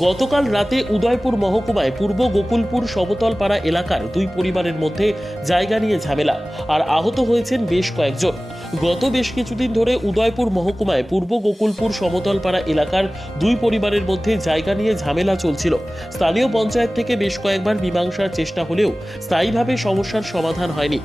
গতকাল রাতে উদয়পুর মহকুমায় পূর্ব গোকুলপুর সমতলপাড়া এলাকার দুই পরিবারের মধ্যে জায়গা নিয়ে ঝামেলা, আর আহত হয়েছেন বেশ কয়েকজন। গত বেশ কিছুদিন ধরে উদয়পুর মহকুমায় পূর্ব গোকুলপুর সমতলপাড়া এলাকার দুই পরিবারের মধ্যে জায়গা নিয়ে ঝামেলা চলছিল। স্থানীয় পঞ্চায়েত থেকে বেশ কয়েকবার মীমাংসার চেষ্টা হলেও স্থায়ীভাবে সমস্যার সমাধান হয়নি।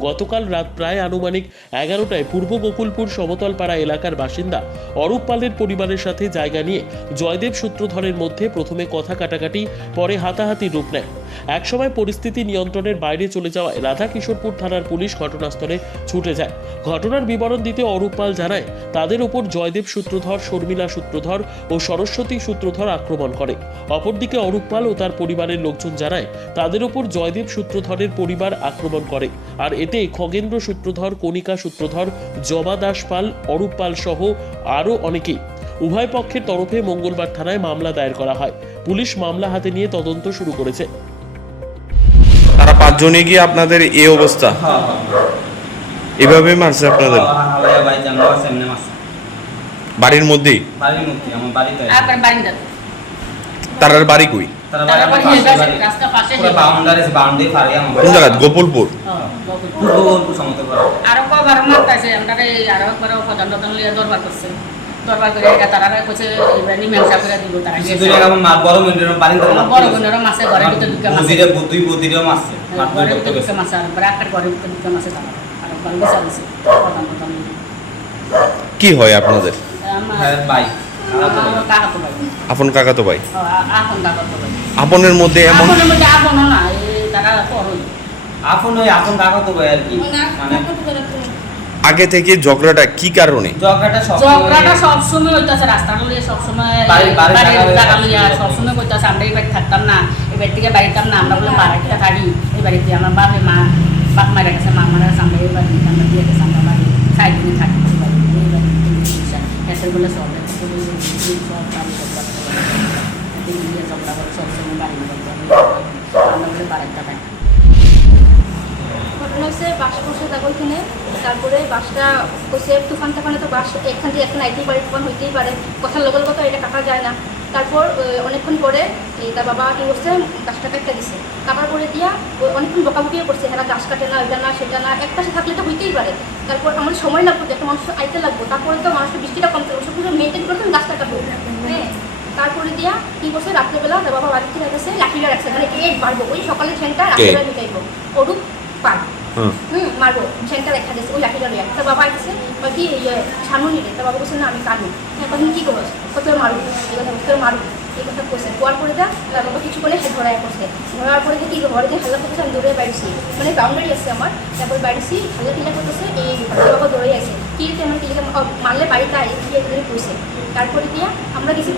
গতকাল রাত প্রায় আনুমানিক এগারোটায় পূর্ব বকুলপুর সমতলপাড়া এলাকার বাসিন্দা অরূপ পালের পরিবারের সাথে জায়গা নিয়ে জয়দেব সূত্রধরের মধ্যে প্রথমে কথা কাটাকাটি, পরে হাতাহাতি রূপ নেয় একসময় পরিস্থিতি নিয়ন্ত্রণের বাইরে চলে যাওয়ায় রাধা কিশোরপুর থানার পুলিশ ঘটনাস্থলে ছুটে যায়। ঘটনার বিবরণ দিতে অরূপ পাল জানায়, তাদের ওপর জয়দেব সূত্রধর, শর্মিলা সূত্রধর ও সরস্বতী সূত্রধর আক্রমণ করে। অপরদিকে অরূপ পাল ও তার পরিবারের লোকজন জানায়, তাদের ওপর জয়দেব সূত্রধরের পরিবার আক্রমণ করে। আর এতে খগেন্দ্র সূত্রধর, কণিকা সূত্রধর, জবা দাস পাল অরূপ পাল সহ আরও অনেকেই। উভয় পক্ষের তরফে মঙ্গলবার থানায় মামলা দায়ের করা হয়। পুলিশ মামলা হাতে নিয়ে তদন্ত শুরু করেছে। তারা পাঁচজনে গিয়ে আপনাদের এই অবস্থা। হ্যাঁ এভাবে মারছে আপনাদের? বাড়ির মধ্যেই? বাড়ির মধ্যে আমার বাড়িতে আপনার বারিন্দাতে তারার বাড়ি কই? কোন জায়গা? গোপালপুর? আরও কবার মারতেছে আমরা আরও একবার প্রধান প্রধান লিয়ে দরবার করছে। দরবার করে এটা তারা কইছে এবার মীমাংসা করে দিব তারা কিছু দূরে আমার মা বড় মেন্ডের বাড়ি তো বড় বোনেরও মাসে ঘরের ভিতরে ঢুকে বুদ্ধি মারছে মার দুই ঘরের রক্ত ভিতরে গেছে। ঢুকে মাসে আর পরে আকার ঘরের ভিতরে ঢুকে মাসে তারা। আর একবার বিচার প্রধান প্রধান কি হয় আপনাদের? হ্যাঁ ভাই। আপন কাকা তো ভাই। আপনের মধ্যে এমন আপন ওই আপন কাকা তো ভাই আর কি মানে আগে থেকে ঝগড়াটা কি কারণে ঝগড়াটা ঝগড়াটা সবসময় হইতাছে রাস্তাটা লিয়ে সবসময় সবসময় কইতাছে আমরা এই বাড়ি থাকতাম না এই বাড়ি থেকে বাড়িতাম না আমরা বলে বাড়িতে থাকি এই বাড়িতে আমার বাপে মা বাপ মারা গেছে মা মারা গেছে আমরা এই বাড়ি আমরা দিয়ে গেছে আমরা বাড়ি সাইড দিনে থাকি এসে বলে সব সব কাম ঝগড়া করে ঝগড়া করে সবসময় বাড়ি আমরা বলে বাড়িতে থাকি ঘটনা হচ্ছে বাস করছে তারপর কিনে তারপরে বাসটা কইছে তুফান তুফানে তো বাস এখান থেকে এখন আইতেই পারে তুফান হইতেই পারে। কথার লগল কথা এটা কাটা যায় না। তারপর অনেকক্ষণ পরে এই তার বাবা কী করছে গাছটা কাটতে দিছে। কাটার করে দিয়া অনেকক্ষণ বকাবকিও করছে হ্যাঁ গাছ কাটে না ওইটা না সেটা না। এক পাশে থাকলে তো হইতেই পারে। তারপর আমাদের সময় লাগবে যে একটা মানুষ আইতে লাগবে। তারপরে তো মানুষের বৃষ্টিটা কমতে হবে পুরো মেনটেন করতে গাছটা কাটবো হ্যাঁ। তারপরে দিয়া কি করছে রাত্রেবেলা তার বাবা বাড়ি থেকে গেছে লাঠিটা রাখছে। মানে এক বাড়বো ওই সকালে ট্রেনটা রাত্রেবেলা মিটাইবো অরূপ পার। হুম। সেন্টা দেখা গেছে ওই লাঠিটা লিয়া তার কি ইয়ে, নিলে তার বাবা বলছে না আমি কানু হ্যাঁ তখন কি কথা তোর মারু কথা কইছে কোয়ার করে দা তার বাবা কিছু বলে ধরায় করছে ধরার পরে কি ঘরে যে হাল্লা করতেছে আমি দৌড়ে বাড়িছি মানে বাউন্ডারি আছে আমার তারপর বাড়িছি করতেছে এই বাবা দৌড়ে আছে কি রে আমার কি মারলে বাড়িতে আই এখানে কইছে তারপরে দিয়া আমরা গেছি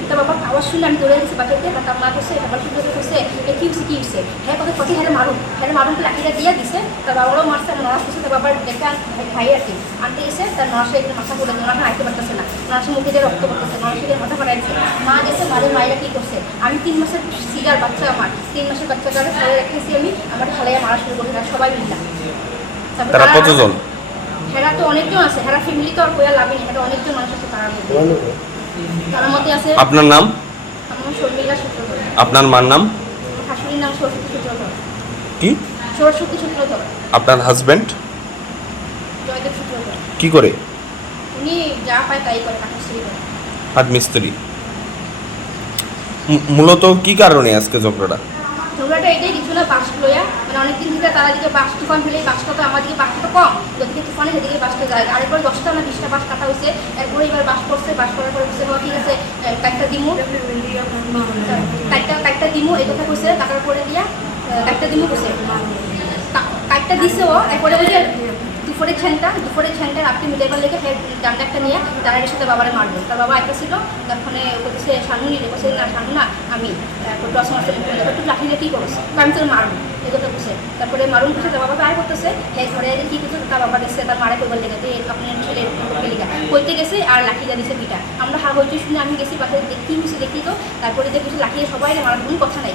শুনলে আমি দৌড়ে গেছি বাচ্চাতে তার মা করছে তারপর শুনতে করছে এ কি হচ্ছে কি হচ্ছে হ্যাঁ কথা কত হ্যাঁ মারুন। হ্যাঁ মারুন লাঠিটা দিয়ে দিছে তার বাবারও মারছে আর নরাস করছে তার বাবার দেখা ভাই আর কি। আনতে গেছে তার নরাসে এখানে মাথা পড়ে নরাসে আইতে পারতেছে না। নরাসের মুখে দিয়ে রক্ত পড়তেছে নরাসে দিয়ে মাথা ফাটাইছে মা গেছে মাদের মায়েরা কি করছে? আমি তিন মাসের সিগার বাচ্চা আমার। তিন মাসের বাচ্চাটারে ফলে রেখেছি আমি আমার খালাইয়া মারা শুরু করি সবাই মিললাম তারপর তারা তারা- কতজন? হেরা তো অনেকজন আছে হেরা ফ্যামিলি তো আর কোয়া লাভে নেই হেরা অনেকজন মানুষ আছে তার মধ্যে। তার মধ্যে আছে? আপনার নাম? আমার শর্মিলা সূত্রধর আপনার মার নাম? আমার শাশুড়ির নাম সরস্বতী সূত্রধর কি? সরস্বতী সূত্রধর আপনার হাজবেন্ড জয়দেব সূত্রধর কি করে? উনি যা পায় তাই করে কাঠের করে। হাত মিস্ত্রি? মূলত কি কারণে আজকে ঝগড়াটা? ঝগড়াটা এটাই কিছু না বাস লইয়া মানে অনেকদিন থেকে তারা দিকে বাস তুফান ফেলে বাসটা তো আমার দিকে বাসটা কম। দক্ষিণ তুফানে সেদিকে বাসটা যায়। আরেকবার দশটা না বিশটা বাস কাটা হয়েছে। এরপরে এবার বাস করছে বাস করার পরে হচ্ছে "বাবা, ঠিক আছে কাটটা দিমু। কাটটা কাটটা দিমু এই কথা কইছে টাকার পরে দিয়া কাটটা দিমু কইছে। কাটটা দিছে ও এরপরে বলছে দুপুরের ছ্যানটা দুপুরের ছ্যানটা রাত্রি মিটাইবার লেগে ফের ডান্ডা একটা নিয়ে তারা সাথে বাবারে মারবে তার বাবা একটা ছিল তখন বলছে, শানু নিলে বলছে, না, শানু না, আমি তারপর দশ একটু লাঠি কী করছে আমি তোর মারবো এই কথা বলছে তারপরে মারুন করছে তার বাবা আয় করতেছে। হ্যাঁ ঘরে কী করছে তার বাবা গেছে তার মারে করবার লেগে, যে আপনার ছেলের লেগে কইতে গেছে, আর লাঠিটা দিছে পিঠা আমরা হা হইতে শুনে আমি গেছি পাশে দেখি হয়েছে দেখি তো। তারপরে দেখি লাঠি সবাই মারার কোনো কথা নাই।